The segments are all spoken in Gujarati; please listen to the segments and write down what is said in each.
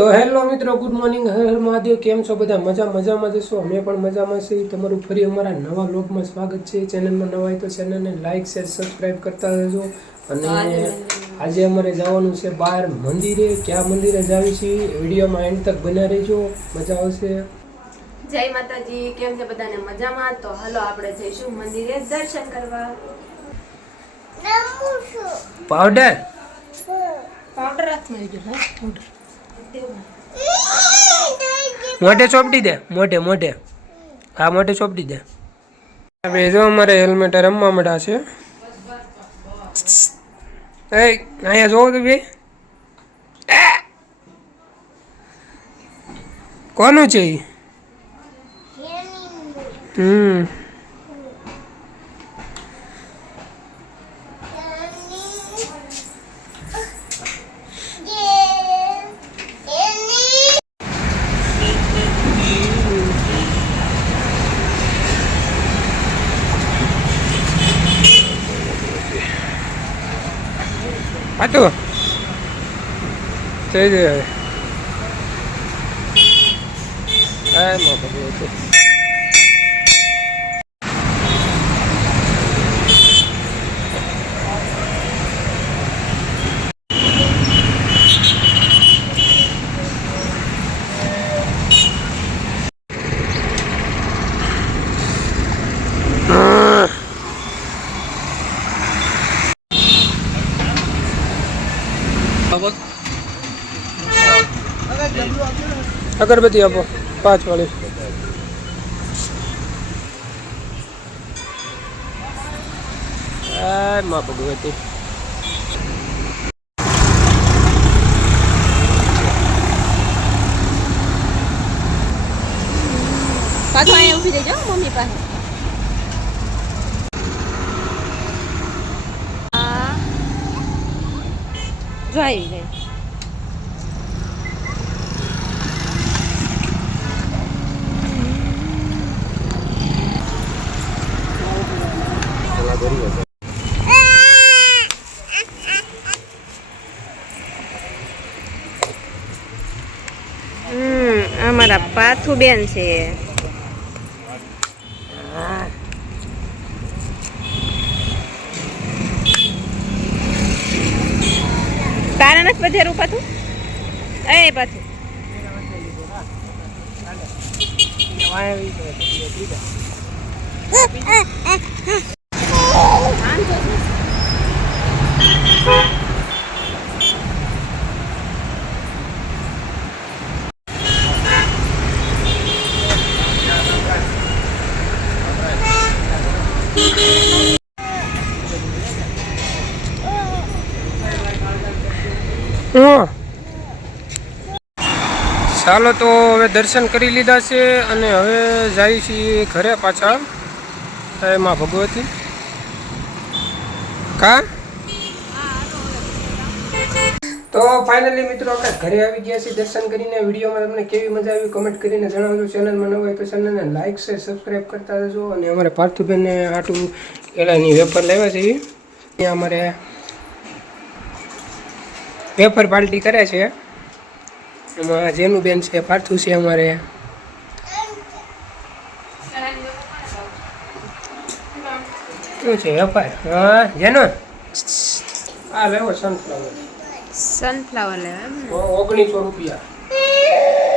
તો હેલો મિત્રો, ગુડ મોર્નિંગ, હર હર મહાદેવ. કેમ છો બધા? મજામાં જશો? અમે પણ મજામાં છીએ. તમારું ફરી અમારા નવા વ્લોગમાં સ્વાગત છે. ચેનલમાં નવા હોય તો ચેનલને લાઇક શેર સબસ્ક્રાઈબ કરતા રહેજો. અને આજે અમારે જવાનું છે બહાર મંદિરે. ક્યાં મંદિરે જાવી છીએ વિડીયોમાં એન્ડ તક બના રહેજો, મજા આવશે. જય માતાજી. કેમ છે બધાને? મજામાં? તો હાલો આપણે જઈશું મંદિરે દર્શન કરવા. પાવડર હાથમાં આવી ગયો. મોઢે ચોપડી દે, મોઢે હા, મોઢે ચોપડી દે. હવે જો અમારે હેલ્મેટ રમવા મળ્યા છે. અહીંયા જોવો તો ભાઈ, કોનું છે એ? તો જઈ જાય. હા, અગરબત્તી આપો 5 વાળી. માં ભગવતી. પાછો અહીંયા ઊભી રહેજો મમ્મી પાસે. જો આવી ગઈ. અમારા પાથુ બેન છે. તારા નથી બધે પાથું. એ પાથું ચાલો, તો હવે દર્શન કરી લીધા છે અને હવે જાય છીએ ઘરે પાછા. માં ભગવતી કા. તો ફાઇનલી મિત્રો, આપણે ઘરે આવી ગયા છીએ દર્શન કરીને. વિડીયોમાં તમને કેવી મજા આવી કમેન્ટ કરીને જણાવજો. ચેનલમાં નવા હોય તો ચેનલને લાઇક શેર સબસ્ક્રાઈબ કરતા રહેજો. અને અમારે પાર્થુબેનને આટલું એલાની વેફર લાવ્યા છે. અહીંયા અમારે વેફર પાર્ટી કરે છે. એમાં જેનું બેન છે, પાર્થુ છે અમારે. શું છે વેપાર? હા, જેનો આ લેવો સનફ્લાવર. સનફ્લાવર લેવા 1900 રૂપિયા.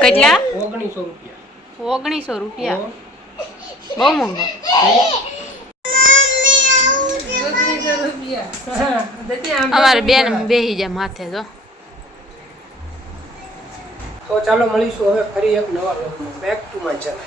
કેટલા? 1900 રૂપિયા. 1900 રૂપિયા? બહુ મોંઘો. અમારે બેન બેહી જાય માથે. તો ચાલો મળીશું હવે ફરી એક નવા વ્લોગમાં. Back to my channel.